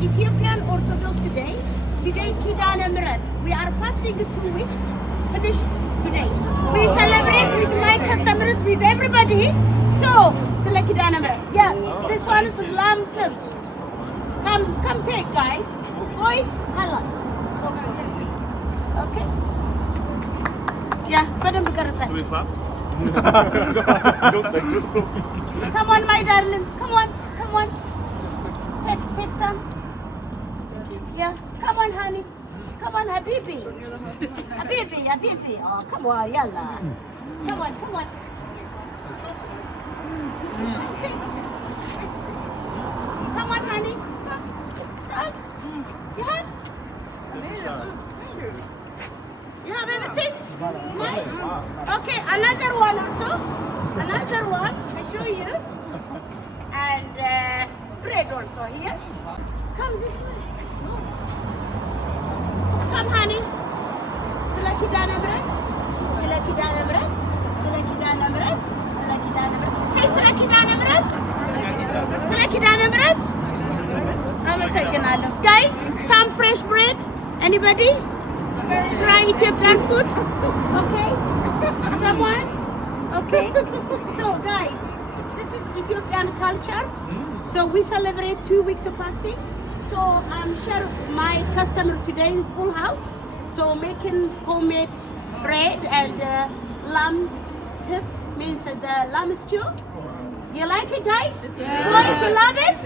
Ethiopian Orthodox Day. Today, Kidane Miret. We are fasting 2 weeks. Finished today. We celebrate with my customers, with everybody. So, Sela Kidane Miret. Yeah, this one is lamb tips. Come take, guys. Boys, hello. Okay. Yeah, but I'm gonna say. Do we clap? Come on, my darling. Come on. Take some. Yeah, come on, honey. Come on, Habibi. Habibi. Oh, come on, yalla. Come on. Okay. Come on, honey. Come. You have? You have everything? Nice. Okay, another one also. Another one. I show you. And bread also here. Come this way. Come, honey. Sela Kidane Miret. Say Sela Kidane Miret. Sela Kidane Miret. አመሰግናለሁ. Guys, some fresh bread. Anybody? Try Ethiopian food? Okay? Someone? Okay? So, guys, this is Ethiopian culture. So, we celebrate 2 weeks of fasting. So, I'm sure my customer today in full house. So, making homemade bread and lamb tips means the lamb stew. You like it, guys? Boys love it?